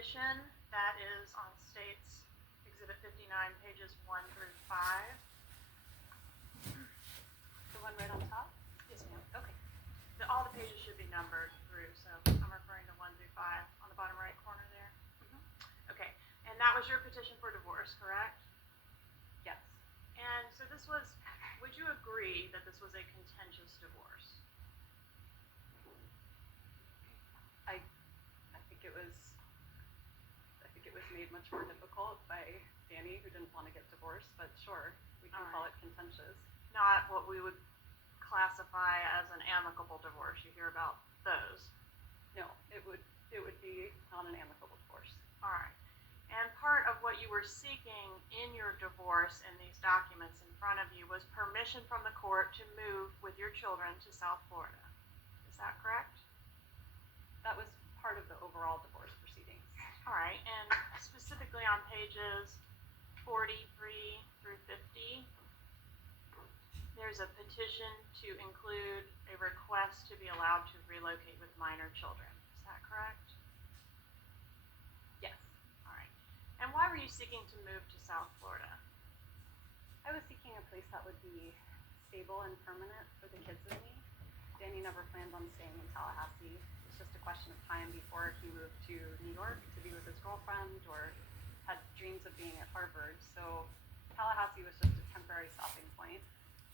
petition that is on States Exhibit 59, pages 1 through 5. The one right on top? Yes, ma'am. Okay. All the pages should be numbered through, so I'm referring to 1 through 5 on the bottom right corner there. Okay, and that was your petition for divorce, correct? Yes. And so this was, would you agree that this was a contentious divorce? I think it was made much more difficult by Danny, who didn't want to get divorced, but sure, we can call it contentious. Not what we would classify as an amicable divorce. You hear about those. No, it would be not an amicable divorce. All right. And part of what you were seeking in your divorce in these documents in front of you was permission from the court to move with your children to South Florida. Is that correct? That was part of the overall divorce proceedings. All right. And specifically on pages 43 through 50, there's a petition to include a request to be allowed to relocate with minor children. Is that correct? Yes. All right. And why were you seeking to move to South Florida? I was seeking a place that would be stable and permanent for the kids and me. Danny never planned on staying in Tallahassee. It's just a question of time before he moved to New York to be with his girlfriend or had dreams of being at Harvard. So Tallahassee was just a temporary stopping point.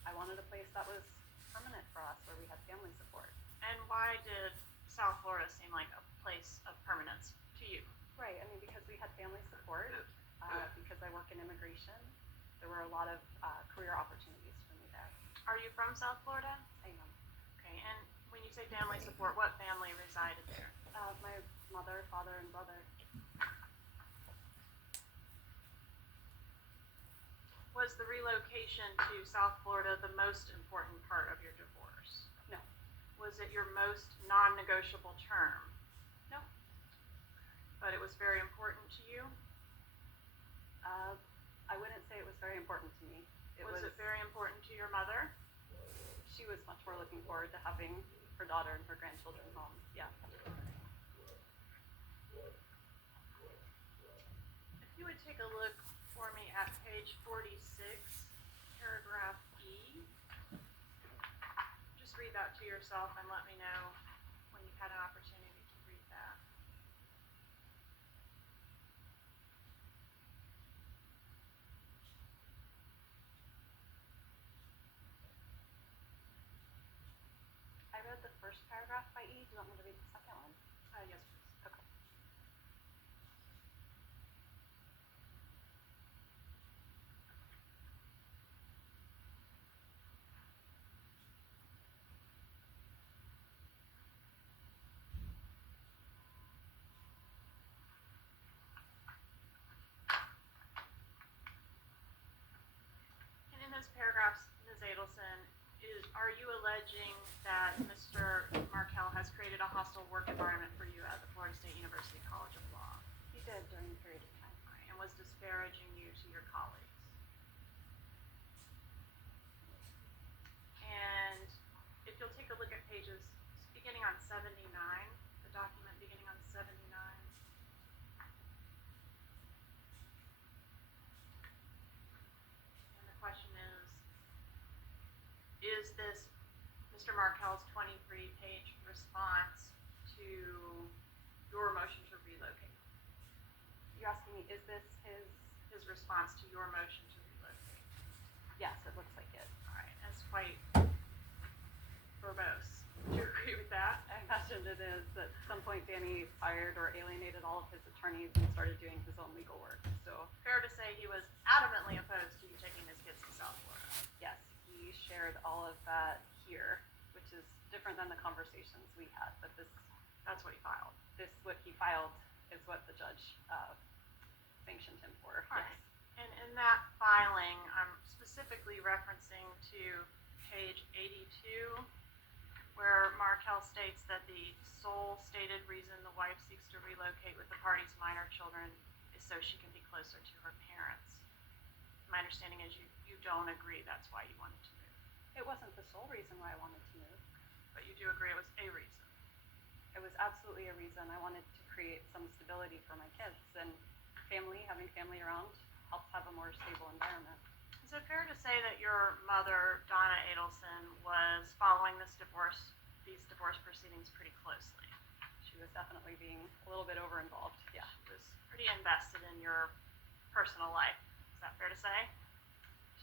I wanted a place that was permanent for us, where we had family support. And why did South Florida seem like a place of permanence to you? Right, I mean, because we had family support, because I work in immigration, there were a lot of career opportunities for me there. Are you from South Florida? I am. Okay, and when you say family support, what family resided there? My mother, father, and brother. Was the relocation to South Florida the most important part of your divorce? No. Was it your most non-negotiable term? No. But it was very important to you? I wouldn't say it was very important to me. Was it very important to your mother? She was much more looking forward to having her daughter and her grandchildren home. Yeah. If you would take a look for me at page 46, paragraph E. Just read that to yourself and let me know when you've had an opportunity to read that. I read the first paragraph by E. Do you want me to read the second one? Yes, please. Okay. And in those paragraphs, Ms. Adelson, are you alleging that Mr. Markell has created a hostile work environment for you at the Florida State University College of Law? He did during a period of time. And was disparaging you to your colleagues? And if you'll take a look at pages beginning on 79, the document beginning on 79. And the question is this Mr. Markell's 23-page response to your motion to relocate? You're asking me, is this his response to your motion to relocate? Yes, it looks like it. All right, that's quite verbose. Would you agree with that? I imagine it is. At some point, Danny fired or alienated all of his attorneys and started doing his own legal work. So fair to say he was adamantly opposed to you taking his kids to South Florida. yes, he shared all of that here, which is different than the conversations we had. But that's what he filed. What he filed is what the judge sanctioned him for. All yes. right. And in that filing, I'm specifically referencing to page 82, where Markell states that the sole stated reason the wife seeks to relocate with the party's minor children is so she can be closer to her parents. My understanding is you don't agree that's why you wanted to move. It wasn't the sole reason why I wanted to move. But you do agree it was a reason. It was absolutely a reason. I wanted to create some stability for my kids. And having family around helps have a more stable environment. Is it fair to say that your mother, Donna Adelson, was following these divorce proceedings pretty closely? She was definitely being a little bit over-involved, yeah. She was pretty invested in your personal life. Is that fair to say?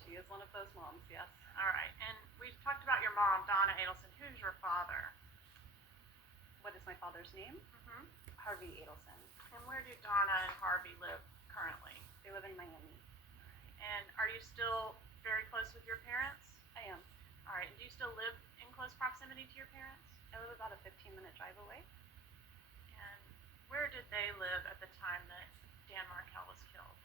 She is one of those moms, yes. All right, and we've talked about your mom, Donna Adelson. Who's your father? What is my father's name? Mm-hmm. Harvey Adelson. And where do Donna and Harvey live currently? They live in Miami. And are you still very close with your parents? I am. All right, and do you still live in close proximity to your parents? I live about a 15-minute drive away. And where did they live at the time that Dan Markell was killed?